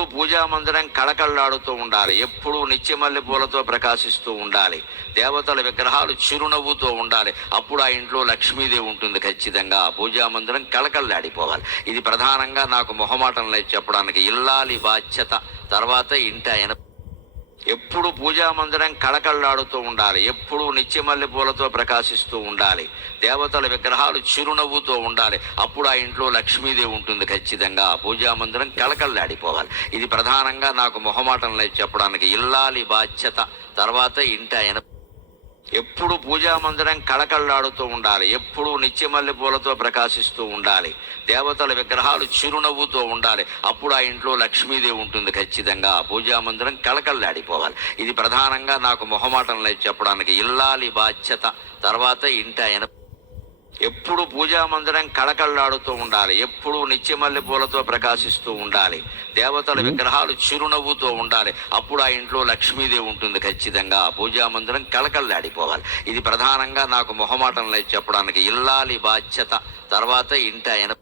ఎప్పుడు పూజా మందిరం కళకళలాడుతూ ఉండాలి, ఎప్పుడు నిత్యమల్లి పూలతో ప్రకాశిస్తూ ఉండాలి, దేవతల విగ్రహాలు చిరునవ్వుతో ఉండాలి. అప్పుడు ఆ ఇంట్లో లక్ష్మీదేవి ఉంటుంది. ఖచ్చితంగా ఆ పూజా మందిరం కళకళలాడిపోవాలి. ఇది ప్రధానంగా నాకు మొహమాటం లేదు చెప్పడానికి. ఇల్లాలి బాధ్యత, తర్వాత ఇంటి ఆయన. ఎప్పుడు పూజా మందిరం కళకళలాడుతూ ఉండాలి, ఎప్పుడు నిత్యమల్లి పూలతో ప్రకాశిస్తూ ఉండాలి, దేవతల విగ్రహాలు చిరునవ్వుతో ఉండాలి. అప్పుడు ఆ ఇంట్లో లక్ష్మీదేవి ఉంటుంది. ఖచ్చితంగా ఆ పూజా మందిరం కళకళలాడిపోవాలి. ఇది ప్రధానంగా నాకు మొహమాటం లేదు చెప్పడానికి. ఇల్లాలి బాధ్యత, తర్వాత ఇంటి ఆయన. ఎప్పుడు పూజా మందిరం కళకళలాడుతూ ఉండాలి, ఎప్పుడు నిత్యమల్లి పూలతో ప్రకాశిస్తూ ఉండాలి, దేవతల విగ్రహాలు చిరునవ్వుతో ఉండాలి. అప్పుడు ఆ ఇంట్లో లక్ష్మీదేవి ఉంటుంది. ఖచ్చితంగా ఆ పూజా మందిరం కళకళలాడిపోవాలి. ఇది ప్రధానంగా నాకు మొహమాటం లేదు చెప్పడానికి. ఇల్లాలి బాధ్యత, తర్వాత ఇంటి ఆయన. ఎప్పుడు పూజా మందిరం కళకళలాడుతూ ఉండాలి, ఎప్పుడు నిత్యమల్లి పూలతో ప్రకాశిస్తూ ఉండాలి, దేవతల విగ్రహాలు చిరునవ్వుతో ఉండాలి. అప్పుడు ఆ ఇంట్లో లక్ష్మీదేవి ఉంటుంది. ఖచ్చితంగా ఆ పూజా మందిరం కళకళలాడిపోవాలి. ఇది ప్రధానంగా నాకు మొహమాటం లేదు చెప్పడానికి. ఇల్లాలి బాధ్యత, తర్వాత ఇంటి ఆయన.